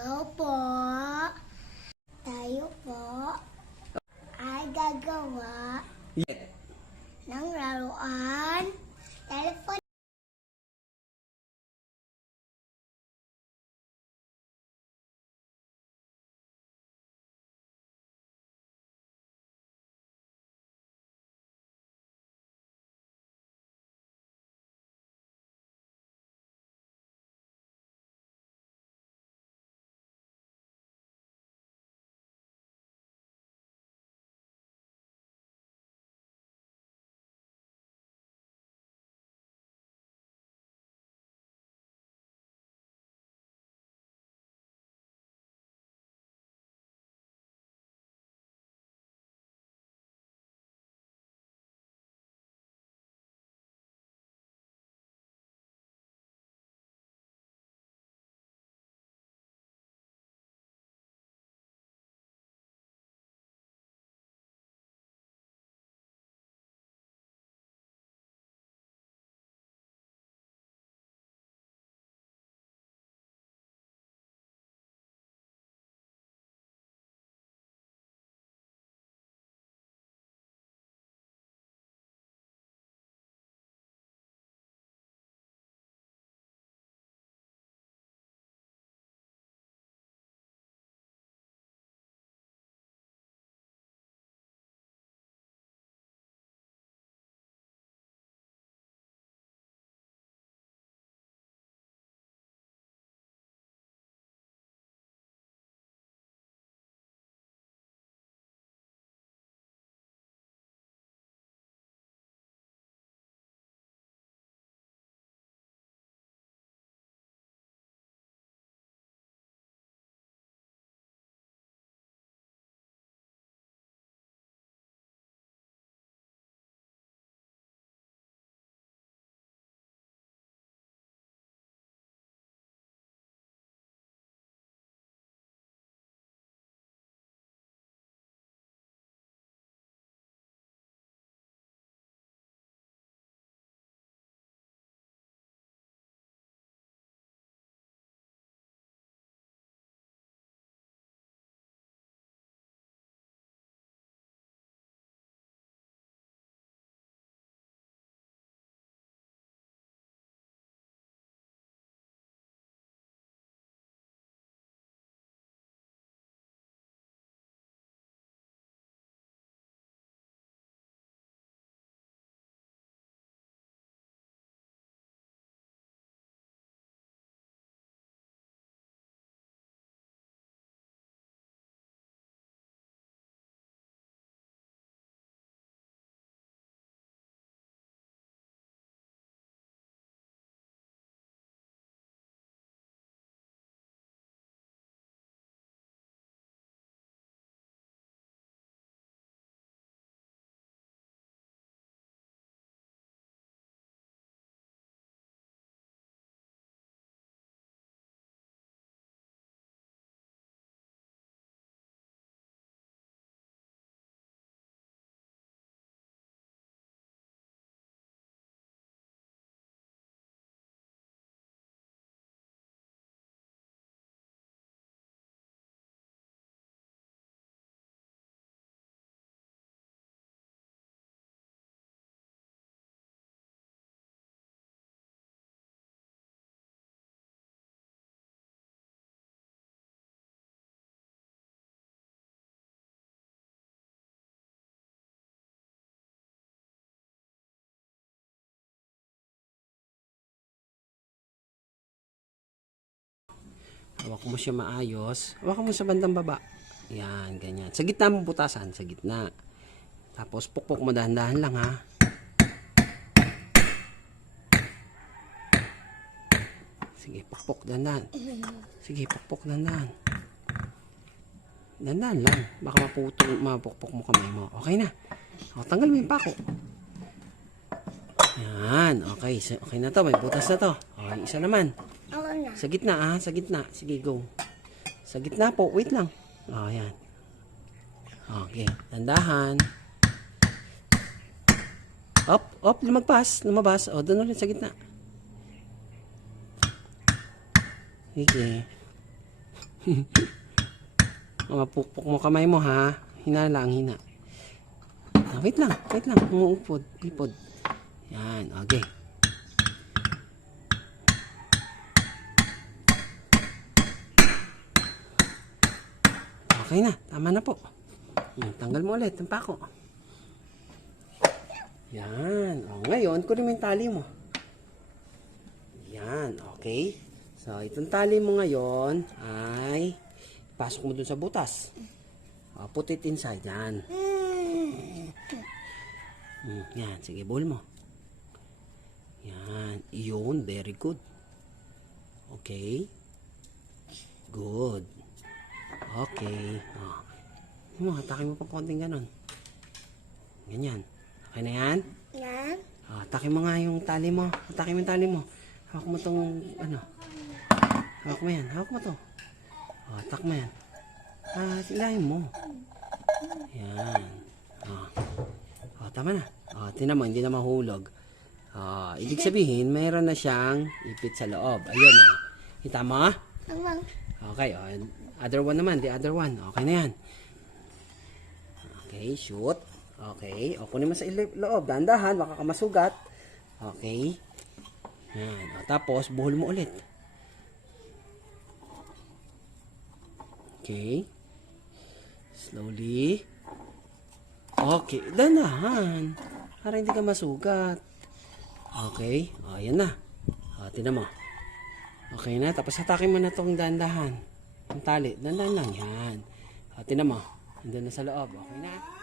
Hello po. Tayo po ay gagawa Yeah. ng laruan telepon. Hawak mo siya maayos. Hawak mo sa bandang baba. Yan, ganyan. Sa gitna mo butasan. Sa gitna. Tapos pukpok mo dahan-dahan lang ha. Sige, pukpok dahan-dahan. Sige, pukpok dahan-dahan. Dahan-dahan lang. Baka mapukpok mo kamay mo. Okay na. O, tanggal mo yung pako. Yan. Okay. Okay na to. May butas na to. Okay, isa naman. Ako na. Sa gitna ah, sa gitna. Sige, go. Sa gitna po, wait lang. Oh, yan. Okay, dandahan. Up, lumabas. O, doon ulit sa gitna. Sige. Mapukpok mo kamay mo, ha? Hina lang, hina. Wait lang. Umuupod. Ipod. Yan, okay. Okay na, tama na po. Tanggal mo ulit ang pako. Yan. O, ngayon, kunin mo yung tali mo. Yan, okay. So, itong tali mo ngayon ay pasok mo dun sa butas. Put it inside. Yan. Yan, sige, ball mo. Yan, yun, very good. Okay. Good. Okay. Hatakin mo pa konting ganon. Ganyan. Okay na yan? Yan. Hatakin mo nga yung tali mo. Hatakin mo yung tali mo. Hawak mo tong, hawak mo yan. Hawak mo to. Hatak mo yan. Ilahin mo. Yan. Tama na. Tinan mo, hindi na mahulog. Ibig sabihin, mayroon na siyang ipit sa loob. Ayun. Kita mo? Tamang. Okay. Other one naman. The other one. Okay na yan. Okay, shoot. Okay. Kunin mo sa loob. Dahan-dahan. Baka ka masugat. Okay. Yan. Tapos, buhol mo ulit. Okay. Slowly. Okay. Dahan. Para hindi ka masugat. Okay. Ayan na. Tinan mo. Okay na. Tapos hatakin mo na itong dahan-dahan. Ang tali. Dahan-dahan lang. Yan. Tinan mo. Nandun na sa loob. Okay na.